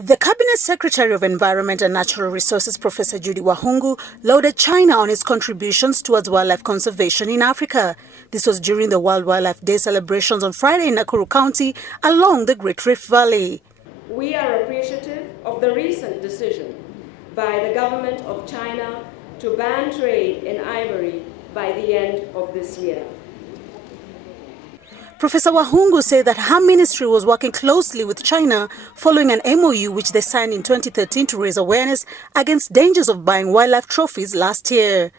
The Cabinet Secretary of Environment and Natural Resources, Professor Judy Wakhungu, lauded China on its contributions towards wildlife conservation in Africa. This was during the World Wildlife Day celebrations on Friday in Nakuru County along the Great Rift Valley. We are appreciative of the recent decision by the government of China to ban trade in ivory by the end of this year. Professor Wakhungu said that her ministry was working closely with China following an MOU which they signed in 2013 to raise awareness against dangers of buying wildlife trophies last year.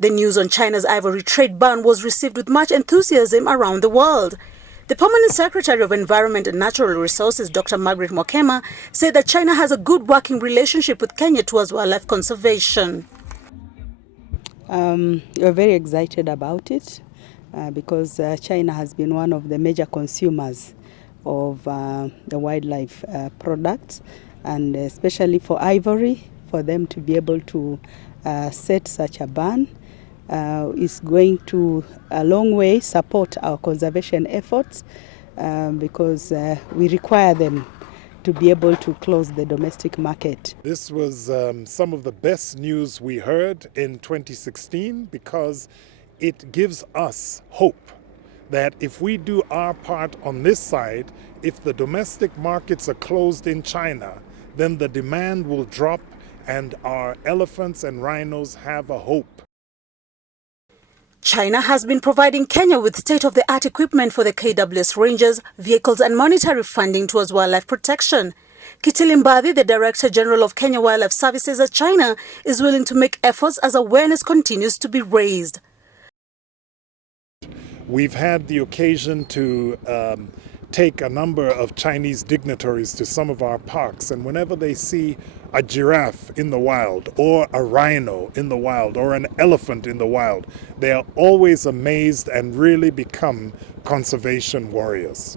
The news on China's ivory trade ban was received with much enthusiasm around the world. The Permanent Secretary of Environment and Natural Resources, Dr. Margaret Mwakema, said that China has a good working relationship with Kenya towards wildlife conservation. We're very excited about it. Because China has been one of the major consumers of the wildlife products, and especially for ivory, for them to be able to set such a ban is going to a long way support our conservation efforts because we require them to be able to close the domestic market. This was some of the best news we heard in 2016 because it gives us hope that if we do our part on this side, if the domestic markets are closed in China, then the demand will drop and our elephants and rhinos have a hope. China has been providing Kenya with state-of-the-art equipment for the KWS rangers, vehicles and monetary funding towards wildlife protection. Kitili Mbadi, the Director General of Kenya Wildlife Services at China, is willing to make efforts as awareness continues to be raised. We've had the occasion to take a number of Chinese dignitaries to some of our parks, and whenever they see a giraffe in the wild or a rhino in the wild or an elephant in the wild, they are always amazed and really become conservation warriors.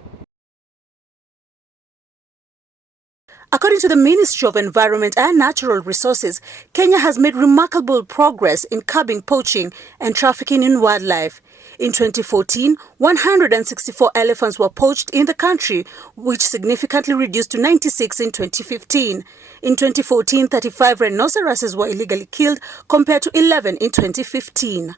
According to the Ministry of Environment and Natural Resources, Kenya has made remarkable progress in curbing poaching and trafficking in wildlife. In 2014, 164 elephants were poached in the country, which significantly reduced to 96 in 2015. In 2014, 35 rhinoceroses were illegally killed compared to 11 in 2015.